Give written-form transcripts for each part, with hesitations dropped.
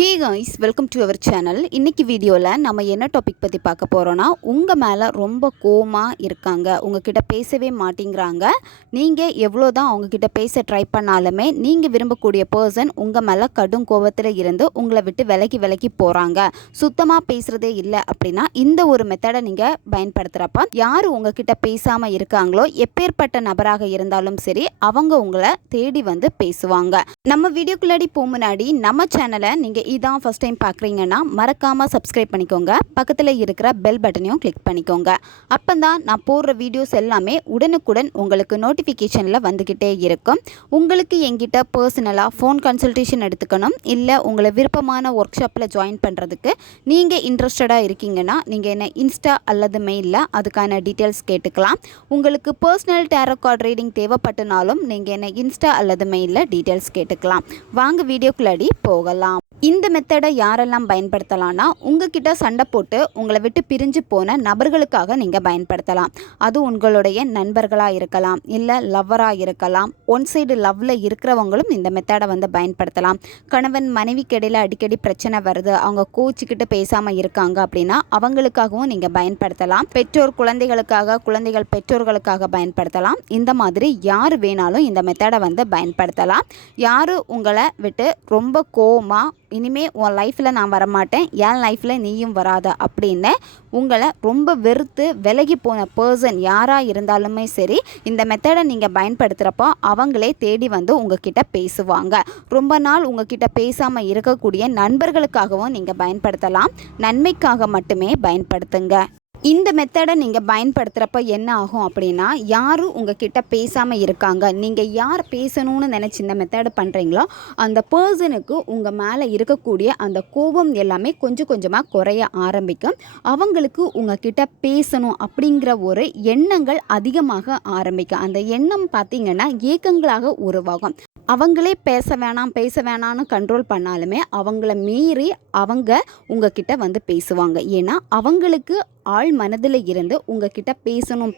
Hey guys, welcome to our channel. இன்றைக்கி வீடியோவில் நம்ம என்ன டாபிக் பற்றி பார்க்க போகிறோன்னா, உங்கள் மேலே ரொம்ப கோவமாக இருக்காங்க, உங்ககிட்ட பேசவே மாட்டேங்கிறாங்க. நீங்கள் எவ்வளோ தான் அவங்கக்கிட்ட பேச ட்ரை பண்ணாலுமே நீங்கள் விரும்பக்கூடிய பர்சன் உங்கள் மேலே கடும் கோவத்தில் இருந்து உங்களை விட்டு விலகி போகிறாங்க, சுத்தமாக பேசுகிறதே இல்லை அப்படின்னா இந்த ஒரு மெத்தடை நீங்கள் பயன்படுத்துகிறப்ப யார் உங்ககிட்ட பேசாமல் இருக்காங்களோ, எப்பேற்பட்ட நபராக இருந்தாலும் சரி, அவங்க உங்களை தேடி வந்து பேசுவாங்க. நம்ம வீடியோக்குள்ளாடி முன்னாடி நம்ம சேனலை நீங்கள் இதான் ஃபர்ஸ்ட் டைம் பார்க்குறீங்கன்னா மறக்காமல் சப்ஸ்கிரைப் பண்ணிக்கோங்க. பக்கத்தில் இருக்கிற பெல் பட்டனையும் கிளிக் பண்ணிக்கோங்க. அப்போ தான் நான் போடுற வீடியோஸ் எல்லாமே உடனுக்குடன் உங்களுக்கு நோட்டிஃபிகேஷனில் வந்துக்கிட்டே இருக்கும். உங்களுக்கு எங்கிட்ட பர்சனலாக ஃபோன் கன்சல்டேஷன் எடுத்துக்கணும், இல்லை உங்களை விருப்பமான ஒர்க் ஷாப்பில் ஜாயின் பண்ணுறதுக்கு நீங்கள் இன்ட்ரெஸ்டடாக இருக்கீங்கன்னா நீங்கள் என்ன இன்ஸ்டா அல்லது மெயிலில் அதுக்கான டீட்டெயில்ஸ் கேட்டுக்கலாம். உங்களுக்கு பர்சனல் டேரோ கார்டு ரீடிங் தேவைப்பட்டனாலும் நீங்கள் என்ன இன்ஸ்டா அல்லது மெயிலில் டீட்டெயில்ஸ் கேட்டுக்கலாம். வாங்க வீடியோக்குள்ளாடி போகலாம். இந்த மெத்தடை யாரெல்லாம் பயன்படுத்தலாம்னா, உங்ககிட்ட சண்டை போட்டு உங்களை விட்டு பிரிஞ்சு போன நபர்களுக்காக நீங்கள் பயன்படுத்தலாம். அது உங்களுடைய நண்பர்களாக இருக்கலாம், இல்லை லவ்வராக இருக்கலாம். ஒன் சைடு லவ்வில் இருக்கிறவங்களும் இந்த மெத்தடை வந்து பயன்படுத்தலாம். கணவன் மனைவிக்கு இடையில் அடிக்கடி பிரச்சனை வருது, அவங்க கோச்சிக்கிட்டு பேசாமல் இருக்காங்க அப்படின்னா அவங்களுக்காகவும் நீங்கள் பயன்படுத்தலாம். பெற்றோர் குழந்தைகளுக்காக, குழந்தைகள் பெற்றோர்களுக்காக பயன்படுத்தலாம். இந்த மாதிரி யார் வேணாலும் இந்த மெத்தடை வந்து பயன்படுத்தலாம். யார் உங்களை விட்டு ரொம்ப கோவமாக இனிமே உன் லைஃப்பில் நான் வரமாட்டேன், என் லைஃப்பில் நீயும் வராத அப்படின்னு உங்களை ரொம்ப வெறுத்து விலகி போன பர்சன் யாராக இருந்தாலுமே சரி, இந்த மெத்தடை நீங்கள் பயன்படுத்துகிறப்போ அவங்களே தேடி வந்து உங்ககிட்ட பேசுவாங்க. ரொம்ப நாள் உங்ககிட்ட பேசாமல் இருக்கக்கூடிய நண்பர்களுக்காகவும் நீங்கள் பயன்படுத்தலாம். நன்மைக்காக மட்டுமே பயன்படுத்துங்க. இந்த மெத்தடை நீங்கள் பயன்படுத்துகிறப்ப என்ன ஆகும் அப்படின்னா, யாரும் உங்ககிட்ட பேசாமல் இருக்காங்க, நீங்கள் யார் பேசணும்னு நினச்சி இந்த மெத்தடை பண்ணுறீங்களோ அந்த பர்சனுக்கு உங்கள் மேலே இருக்கக்கூடிய அந்த கோபம் எல்லாமே கொஞ்சம் கொஞ்சமாக குறைய ஆரம்பிக்கும். அவங்களுக்கு உங்ககிட்ட பேசணும் அப்படிங்கிற ஒரு எண்ணங்கள் அதிகமாக ஆரம்பிக்கும். அந்த எண்ணம் பார்த்திங்கன்னா ஏக்கங்களாக உருவாகும். அவங்களே பேச வேணாம்னு கண்ட்ரோல் பண்ணாலுமே அவங்கள மீறி அவங்க உங்ககிட்ட வந்து பேசுவாங்க. ஏன்னா அவங்களுக்கு ஆள் மனதில் இருந்து உங்ககிட்ட பேசணும்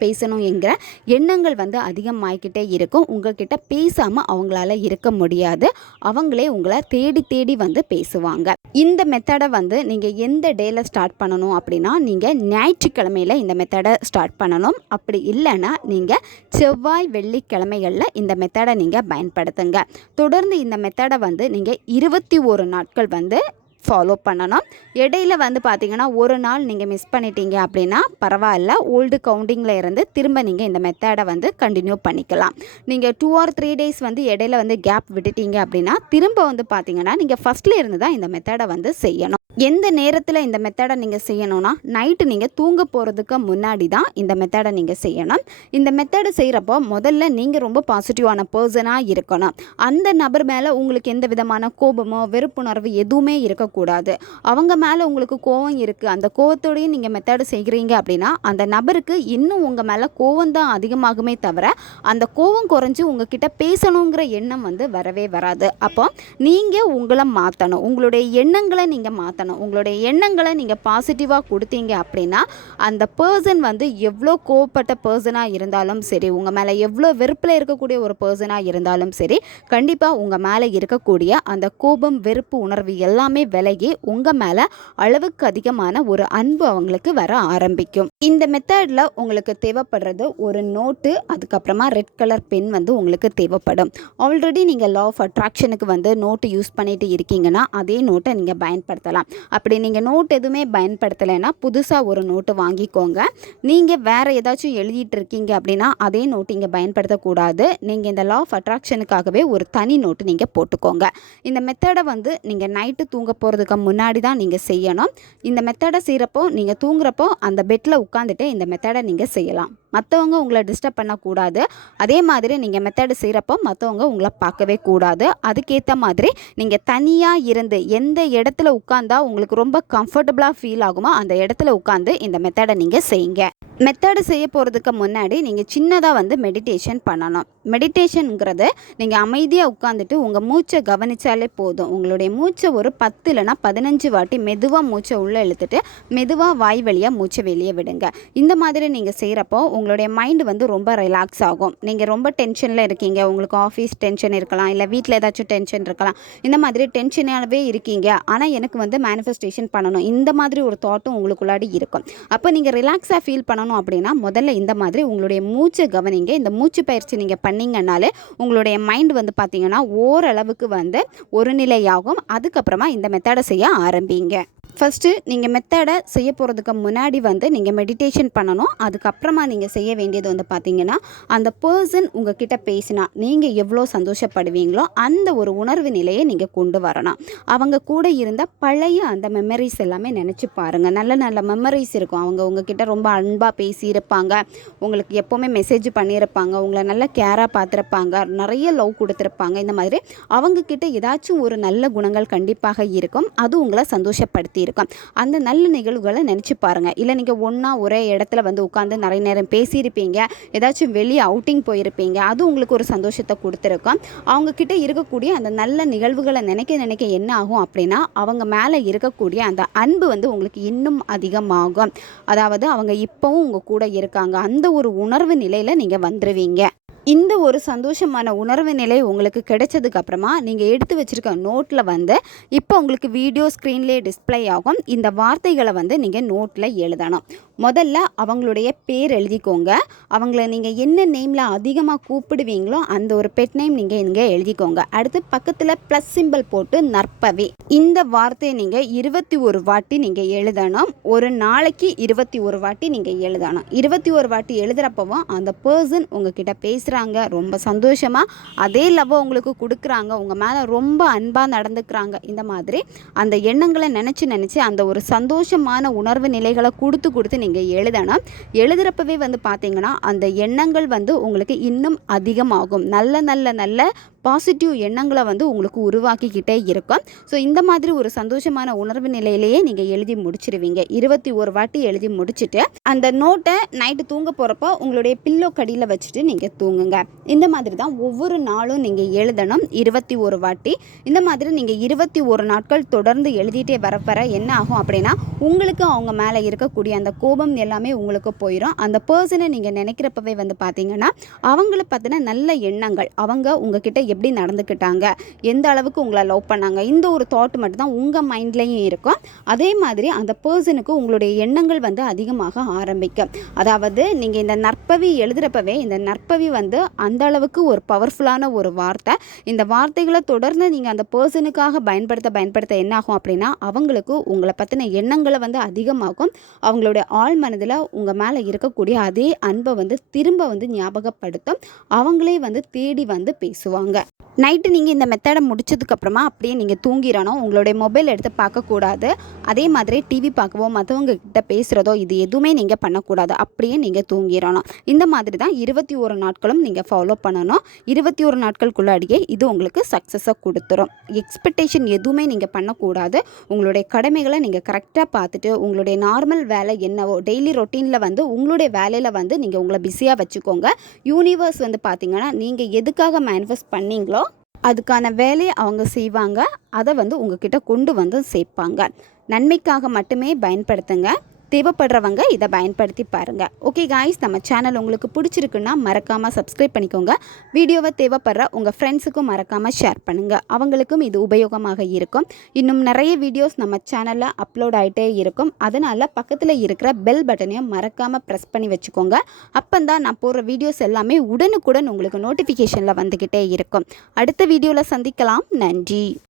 என்கிற எண்ணங்கள் வந்து அதிகமாகிக்கிட்டே இருக்கும். உங்ககிட்ட பேசாமல் அவங்களால இருக்க முடியாது. அவங்களே உங்களை தேடி வந்து பேசுவாங்க. இந்த மெத்தடை வந்து நீங்கள் எந்த டேயில் ஸ்டார்ட் பண்ணணும் அப்படின்னா, நீங்கள் ஞாயிற்றுக்கிழமையில் இந்த மெத்தடை ஸ்டார்ட் பண்ணணும். அப்படி இல்லைன்னா நீங்கள் செவ்வாய் வெள்ளிக்கிழமைகளில் இந்த மெத்தடை நீங்கள் பயன்படுத்துங்க. தொடர்ந்து இந்த மெத்தடை வந்து நீங்கள் 21 நாட்கள் வந்து ஃபாலோ பண்ணணும். இடையில வந்து பார்த்திங்கன்னா ஒரு நாள் நீங்கள் மிஸ் பண்ணிட்டீங்க அப்படின்னா பரவாயில்ல, ஓல்டு கவுண்டிங்கில் இருந்து திரும்ப நீங்கள் இந்த மெத்தடை வந்து கண்டினியூ பண்ணிக்கலாம். நீங்கள் 2 or 3 days வந்து இடையில வந்து கேப் விட்டுட்டீங்க அப்படின்னா திரும்ப வந்து பார்த்திங்கன்னா நீங்கள் ஃபஸ்ட்டில் இருந்து தான் இந்த மெத்தடை வந்து செய்யணும். எந்த நேரத்தில் இந்த மெத்தடை நீங்கள் செய்யணும்னா, நைட்டு நீங்கள் தூங்க போகிறதுக்கு முன்னாடி தான் இந்த மெத்தடை நீங்கள் செய்யணும். இந்த மெத்தடை செய்கிறப்போ முதல்ல நீங்கள் ரொம்ப பாசிட்டிவான பர்சனாக இருக்கணும். அந்த நபர் மேலே உங்களுக்கு எந்த விதமான கோபமோ வெறுப்புணர்வு எதுவுமே இருக்கக்கூடாது. அவங்க மேலே உங்களுக்கு கோவம் இருக்குது, அந்த கோவத்தோடையும் நீங்கள் மெத்தடை செய்கிறீங்க அப்படின்னா அந்த நபருக்கு இன்னும் உங்கள் மேலே கோவம் தான் அதிகமாகுமே தவிர அந்த கோவம் குறைஞ்சி உங்ககிட்ட பேசணுங்கிற எண்ணம் வந்து வரவே வராது. அப்போ நீங்கள் உங்களை மாற்றணும், உங்களுடைய எண்ணங்களை நீங்கள் மாற்றணும். உங்களுடைய எண்ணங்களை நீங்கள் பாசிட்டிவாக கொடுத்தீங்க அப்படின்னா அந்த பர்சன் வந்து எவ்வளோ கோவப்பட்ட பர்சனாக இருந்தாலும் சரி, உங்கள் மேலே எவ்வளோ வெறுப்பில் இருக்கக்கூடிய ஒரு பர்சனாக இருந்தாலும் சரி, கண்டிப்பாக உங்கள் மேலே இருக்கக்கூடிய அந்த கோபம் வெறுப்பு உணர்வு எல்லாமே விலகி உங்கள் மேலே அளவுக்கு அதிகமான ஒரு அன்பு அவங்களுக்கு வர ஆரம்பிக்கும். இந்த மெத்தடில் உங்களுக்கு தேவைப்படுறது ஒரு நோட்டு, அதுக்கப்புறமா ரெட் கலர் பென் வந்து உங்களுக்கு தேவைப்படும். ஆல்ரெடி நீங்கள் லா ஆஃப் அட்ராக்ஷனுக்கு வந்து நோட்டு யூஸ் பண்ணிட்டு இருக்கீங்கன்னா அதே நோட்டை நீங்கள் பயன்படுத்தலாம். அப்படி நீங்கள் நோட் எதுவுமே பயன்படுத்தலைன்னா புதுசாக ஒரு நோட்டு வாங்கிக்கோங்க. நீங்கள் வேறு ஏதாச்சும் எழுதிட்டு இருக்கீங்க அப்படின்னா அதே நோட்டு இங்கே பயன்படுத்தக்கூடாது. நீங்கள் இந்த லா ஆஃப் அட்ராக்ஷனுக்காகவே ஒரு தனி நோட்டு நீங்கள் போட்டுக்கோங்க. இந்த மெத்தடை வந்து நீங்கள் நைட்டு தூங்க போகிறதுக்கு முன்னாடி தான் நீங்கள் செய்யணும். இந்த மெத்தடை செய்கிறப்போ நீங்கள் தூங்குறப்போ அந்த பெட்டில் உட்காந்துட்டு இந்த மெத்தடை நீங்கள் செய்யலாம். மற்றவங்க உங்களை டிஸ்டர்ப் பண்ணக்கூடாது. அதே மாதிரி நீங்கள் மெத்தடு செய்கிறப்போ மற்றவங்க உங்களை பார்க்கவே கூடாது. அதுக்கேற்ற மாதிரி நீங்கள் தனியாக இருந்து எந்த இடத்துல உட்காந்தா உங்களுக்கு ரொம்ப கம்ஃபர்டபுளாக ஃபீல் ஆகுமோ அந்த இடத்துல உட்காந்து இந்த மெத்தடை நீங்கள் செய்யுங்க. மெத்தடு செய்ய போகிறதுக்கு முன்னாடி நீங்கள் சின்னதாக வந்து மெடிடேஷன் பண்ணணும். மெடிடேஷனுங்கிறது நீங்கள் அமைதியாக உட்காந்துட்டு உங்கள் மூச்சை கவனித்தாலே போதும். உங்களுடைய மூச்சை ஒரு 10 இல்லைனா 15 வாட்டி மெதுவாக மூச்சை உள்ளே இழுத்துட்டு மெதுவாக வாய் வழியாக மூச்சை வெளியே விடுங்க. இந்த மாதிரி நீங்கள் செய்கிறப்போ உங்களுடைய மைண்டு வந்து ரொம்ப ரிலாக்ஸ் ஆகும். நீங்கள் ரொம்ப டென்ஷனில் இருக்கீங்க, உங்களுக்கு ஆஃபீஸ் டென்ஷன் இருக்கலாம், இல்லை வீட்டில் ஏதாச்சும் டென்ஷன் இருக்கலாம், இந்த மாதிரி டென்ஷனாகவே இருக்கீங்க, ஆனால் எனக்கு வந்து மேனிஃபெஸ்டேஷன் பண்ணணும், இந்த மாதிரி ஒரு தாட்டும் உங்களுக்குள்ளாடி இருக்கும். அப்போ நீங்கள் ரிலாக்ஸாக ஃபீல் பண்ணணும் அப்படின்னா முதல்ல இந்த மாதிரி உங்களுடைய மூச்சை கவனிங்க. இந்த மூச்சு பயிற்சி நீங்கள் பண்ணிங்கனாலே உங்களுடைய மைண்ட் வந்து பார்த்தீங்கன்னா ஓரளவுக்கு வந்து ஒரு நிலையாகும். அதுக்கப்புறமா இந்த மெத்தடை செய்ய ஆரம்பிங்க. ஃபஸ்ட்டு நீங்கள் மெத்தடை செய்ய போகிறதுக்கு முன்னாடி வந்து நீங்கள் மெடிடேஷன் பண்ணணும். அதுக்கப்புறமா நீங்கள் செய்ய வேண்டியது வந்து பார்த்திங்கன்னா, அந்த பர்சன் உங்கள் கிட்ட பேசினா நீங்கள் எவ்வளோ சந்தோஷப்படுவீங்களோ அந்த ஒரு உணர்வு நிலையை நீங்கள் கொண்டு வரணும். அவங்க கூட இருந்த பழைய அந்த மெமரிஸ் எல்லாமே நினச்சி பாருங்கள். நல்ல நல்ல மெமரிஸ் இருக்கும். அவங்க உங்ககிட்ட ரொம்ப அன்பாக பேசியிருப்பாங்க, உங்களுக்கு எப்போவுமே மெசேஜ் பண்ணியிருப்பாங்க, உங்களை நல்லா கேராக பார்த்துருப்பாங்க, நிறைய லவ் கொடுத்துருப்பாங்க. இந்த மாதிரி அவங்கக்கிட்ட ஏதாச்சும் ஒரு நல்ல குணங்கள் கண்டிப்பாக இருக்கும். அது உங்களை சந்தோஷப்படுத்தி இருக்கும். அந்த நல்ல நிகழ்வுகளை நினச்சி பாருங்கள். இல்லை நீங்கள் ஒன்றா ஒரே இடத்துல வந்து உட்காந்து நிறைய நேரம் பேசியிருப்பீங்க, ஏதாச்சும் வெளியே அவுட்டிங் போயிருப்பீங்க, அது உங்களுக்கு ஒரு சந்தோஷத்தை கொடுத்துருக்கும். அவங்கக்கிட்ட இருக்கக்கூடிய அந்த நல்ல நிகழ்வுகளை நினைக்க நினைக்க என்ன ஆகும் அப்படின்னா, அவங்க மேலே இருக்கக்கூடிய அந்த அன்பு வந்து உங்களுக்கு இன்னும் அதிகமாகும். அதாவது அவங்க இப்போவும் உங்கள் கூட இருக்காங்க, அந்த ஒரு உணர்வு நிலையில் நீங்கள் வந்துடுவீங்க. இந்த ஒரு சந்தோஷமான உணர்வு நிலை உங்களுக்கு கிடைச்சதுக்கு அப்புறமா நீங்கள் எடுத்து வச்சுருக்க நோட்டில் வந்து இப்போ உங்களுக்கு வீடியோ ஸ்க்ரீன்லேயே டிஸ்பிளே ஆகும். இந்த வார்த்தைகளை வந்து நீங்கள் நோட்டில் எழுதணும். முதல்ல அவங்களுடைய பேர் எழுதிக்கோங்க. அவங்கள நீங்கள் என்ன நேமில் அதிகமாக கூப்பிடுவீங்களோ அந்த ஒரு பெட் நேம் நீங்கள் இங்கே எழுதிக்கோங்க. அடுத்து பக்கத்தில் ப்ளஸ் சிம்பிள் போட்டு நற்பவி, இந்த வார்த்தையை நீங்கள் 21 வாட்டி நீங்கள் எழுதணும். ஒரு நாளைக்கு 21 வாட்டி நீங்கள் எழுதணும். 21 வாட்டி எழுதுகிறப்பவும் அந்த பர்சன் உங்ககிட்ட பேசுகிறாங்க, ரொம்ப சந்தோஷமாக அதே லவ் உங்களுக்கு கொடுக்குறாங்க, உங்கள் மேலே ரொம்ப அன்பாக நடந்துக்கிறாங்க. இந்த மாதிரி அந்த எண்ணங்களை நினச்சி அந்த ஒரு சந்தோஷமான உணர்வு நிலைகளை கொடுத்து நீங்கள் எழுதணும். எழுதுகிறப்பவே வந்து பார்த்தீங்கன்னா அந்த எண்ணங்கள் வந்து உங்களுக்கு இன்னும் அதிகமாகும். நல்ல பாசிட்டிவ் எண்ணங்களை வந்து உங்களுக்கு உருவாக்கிக்கிட்டே இருக்கும். ஸோ இந்த மாதிரி ஒரு சந்தோஷமான உணர்வு நிலையிலேயே நீங்கள் எழுதி முடிச்சிருவீங்க. 21 வாட்டி எழுதி முடிச்சுட்டு அந்த நோட்டை நைட்டு தூங்க போகிறப்போ உங்களுடைய பில்லோ கடியில் வச்சுட்டு நீங்கள் தூங்குங்க. இந்த மாதிரி தான் ஒவ்வொரு நாளும் நீங்கள் எழுதணும் 21 வாட்டி. இந்த மாதிரி நீங்கள் 21 நாட்கள் தொடர்ந்து எழுதிட்டே வர என்ன ஆகும் அப்படின்னா, உங்களுக்கு அவங்க மேலே இருக்கக்கூடிய அந்த கோபம் எல்லாமே உங்களுக்கு போயிடும். அந்த பர்சனை நீங்கள் நினைக்கிறப்பவே வந்து பார்த்தீங்கன்னா அவங்கள பற்றின நல்ல எண்ணங்கள், அவங்க உங்ககிட்ட எப்படி நடந்துக்கிட்டாங்க, எந்த அளவுக்கு உங்களை லவ் பண்ணாங்க, இந்த ஒரு தாட் மட்டும்தான் உங்கள் மைண்ட்லேயும் இருக்கும். அதே மாதிரி அந்த பர்சனுக்கு உங்களுடைய எண்ணங்கள் வந்து அதிகமாக ஆரம்பிக்கும். அதாவது நீங்கள் இந்த நற்பவி எழுதுகிறப்பவே இந்த நற்பவி வந்து அந்த அளவுக்கு ஒரு பவர்ஃபுல்லான ஒரு வார்த்தை. இந்த வார்த்தைகளை தொடர்ந்து நீங்கள் அந்த பர்சனுக்காக பயன்படுத்த என்ன ஆகும் அப்படின்னா, அவங்களுக்கு உங்களை பற்றின எண்ணங்களை வந்து அதிகமாகும். அவங்களுடைய ஆழ் மனதில் உங்கள் மேலே இருக்கக்கூடிய அதே அன்பை வந்து திரும்ப வந்து ஞாபகப்படுத்தும். அவங்களே வந்து தேடி வந்து பேசுவாங்க. நைட்டு நீங்கள் இந்த மெத்தடை முடிச்சதுக்கப்புறமா அப்படியே நீங்கள் தூங்கிடணும். உங்களுடைய மொபைல் எடுத்து பார்க்கக்கூடாது. அதே மாதிரி டிவி பார்க்கவோ மற்றவங்க கிட்ட பேசுகிறதோ இது எதுவுமே நீங்கள் பண்ணக்கூடாது. அப்படியே நீங்கள் தூங்கிடணும். இந்த மாதிரி தான் 21 நாட்களும் நீங்கள் ஃபாலோ பண்ணணும். 21 நாட்களுக்குள்ளாடியே இது உங்களுக்கு சக்ஸஸை கொடுத்துரும். எக்ஸ்பெக்டேஷன் எதுவுமே நீங்கள் பண்ணக்கூடாது. உங்களுடைய கடமைகளை நீங்கள் கரெக்டாக பார்த்துட்டு உங்களுடைய நார்மல் வேலை என்னவோ டெய்லி ரொட்டீனில் வந்து உங்களுடைய வேலையில் வந்து நீங்கள் உங்களை பிஸியாக வச்சுக்கோங்க. யூனிவர்ஸ் வந்து பார்த்திங்கன்னா நீங்கள் எதுக்காக மேனிஃபெஸ்ட் பண்ணீங்களோ அதுக்கான வேலையை அவங்க செய்வாங்க. அதை வந்து உங்ககிட்ட கொண்டு வந்து சேர்ப்பாங்க. நன்மைக்காக மட்டுமே பயன்படுத்துங்க. தேவைப்படுறவங்க இதை பயன்படுத்தி பாருங்கள். ஓகே காய்ஸ், நம்ம சேனல் உங்களுக்கு பிடிச்சிருக்குன்னா மறக்காமல் சப்ஸ்கிரைப் பண்ணிக்கோங்க. வீடியோவை தேவைப்படுற உங்கள் ஃப்ரெண்ட்ஸுக்கும் மறக்காமல் ஷேர் பண்ணுங்கள். அவங்களுக்கும் இது உபயோகமாக இருக்கும். இன்னும் நிறைய வீடியோஸ் நம்ம சேனலில் அப்லோட் ஆகிட்டே இருக்கும். அதனால் பக்கத்தில் இருக்கிற பெல் பட்டனையும் மறக்காமல் ப்ரெஸ் பண்ணி வச்சுக்கோங்க. அப்போந்தான் நான் போடுற வீடியோஸ் எல்லாமே உடனுக்குடன் உங்களுக்கு நோட்டிஃபிகேஷனில் வந்துக்கிட்டே இருக்கும். அடுத்த வீடியோவில் சந்திக்கலாம். நன்றி.